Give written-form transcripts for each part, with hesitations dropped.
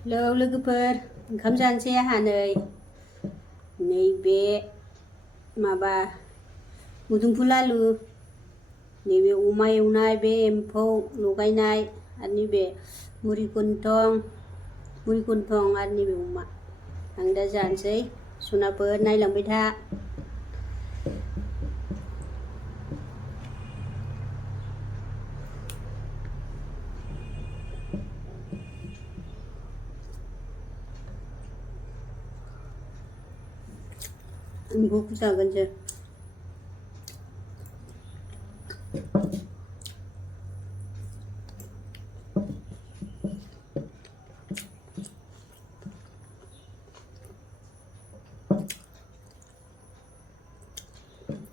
Hello लोगोफोर, ओंखाम जानोसै आंहा नैबे माबा मुदुमफुल आलु, नैबे अमा एवनाय, बे एम्फौ लगायनाय आरो नैबे मुरि गन्थं आरो नैबे अमा। आं दा जानोसै। सनाफोर नायलांबाय था। एम्फौखौ जागोनसो।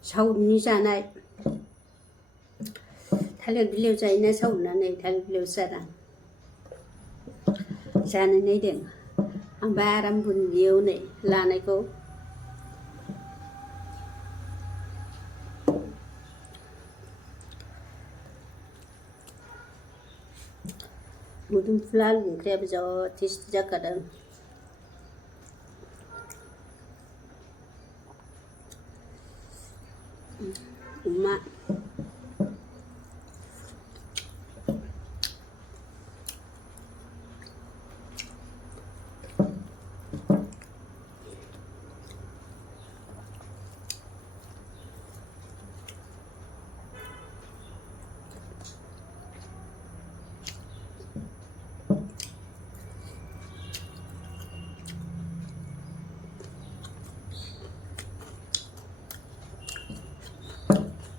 साउथनि जानाय थालिर बिलाइयाव जायोना साउथना, नै थालिर बिलाइयावसो जादां। जानो नायदों आंबा आराम बुन्दियाव नै लानायखौ। मुदुमफुल आलु ओंख्रियाबो जा टेस्टि जाखादों। अमा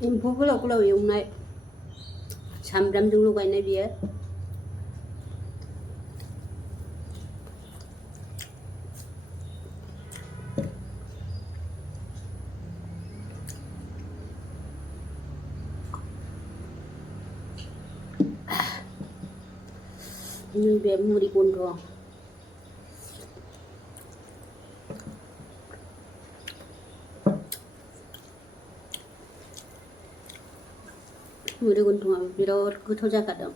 एम्फौ गोलाव गोलाव एवनाय, सामब्रामजों लगायनाय बियो। नैबे मुरि गन्थं, मुरि गन्थंआबो बिराद गोथाव जाखादों।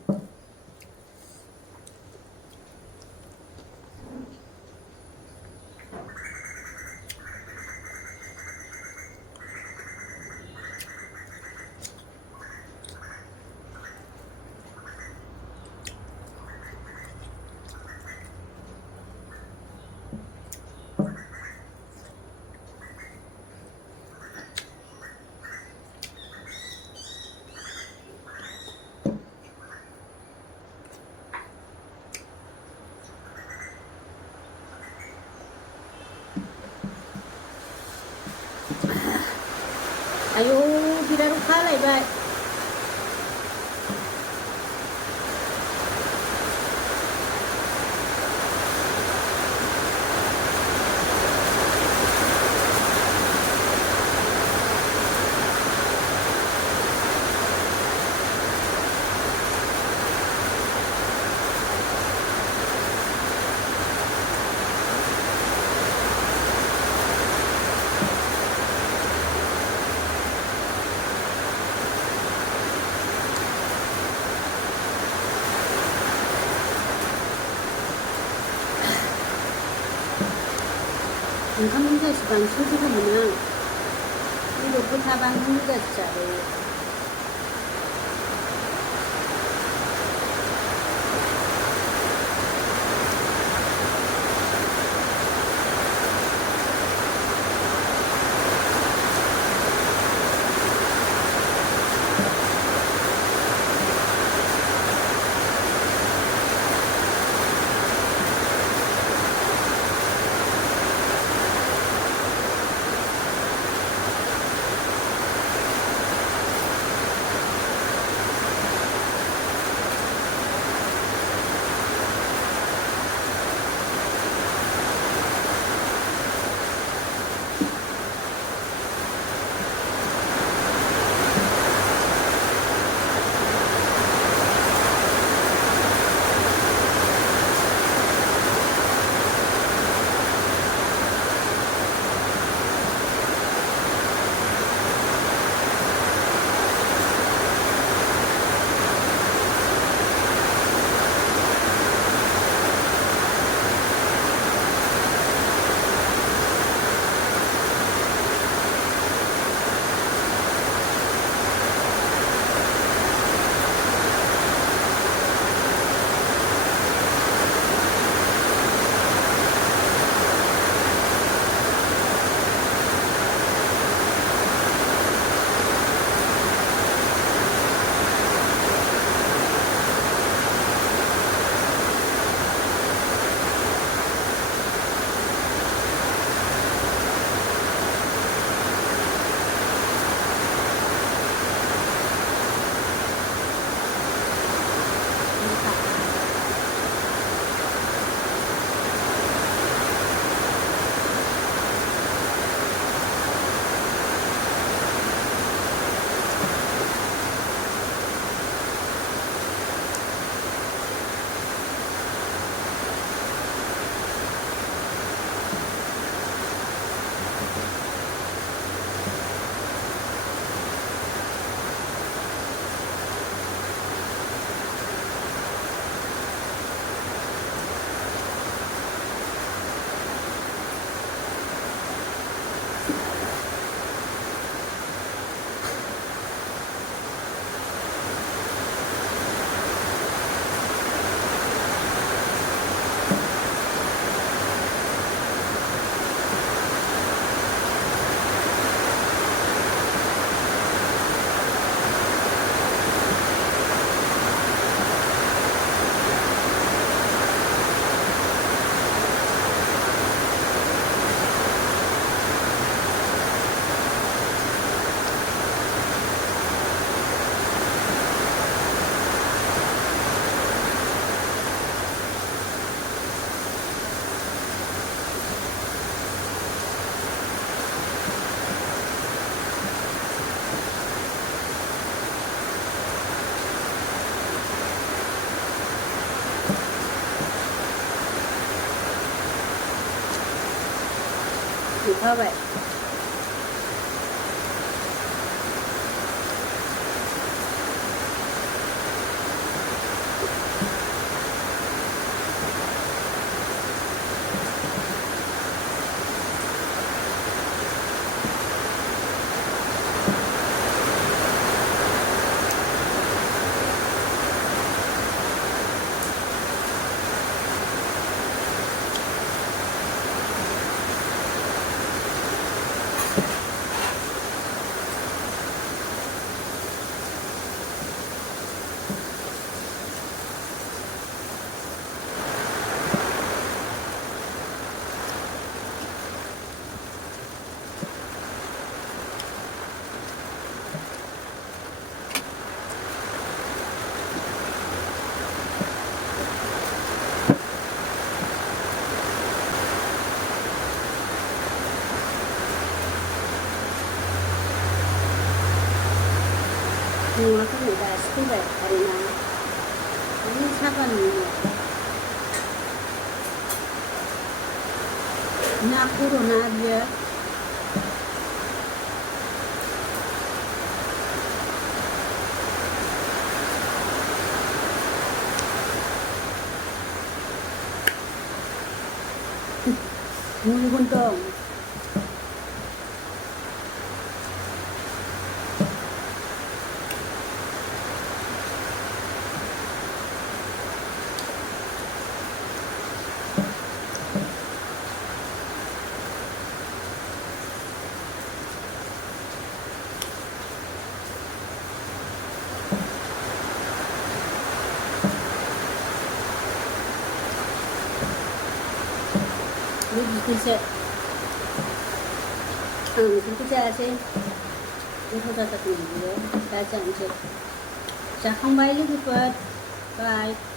आयौ बिराद अखा हालायबाय। ओंखाम गोजासो बांसिन गोथाव मोनो आं। बेदरफोर थाबा ओंखाम गोजासो जाबावो। thì thôi vậy. 생각합니다. 스티브에 다리나 이 사과는 나 코로나비에 물건동 bisa kita aja itu satu minggu ya kita jangan cek saya kembali ke buat bye.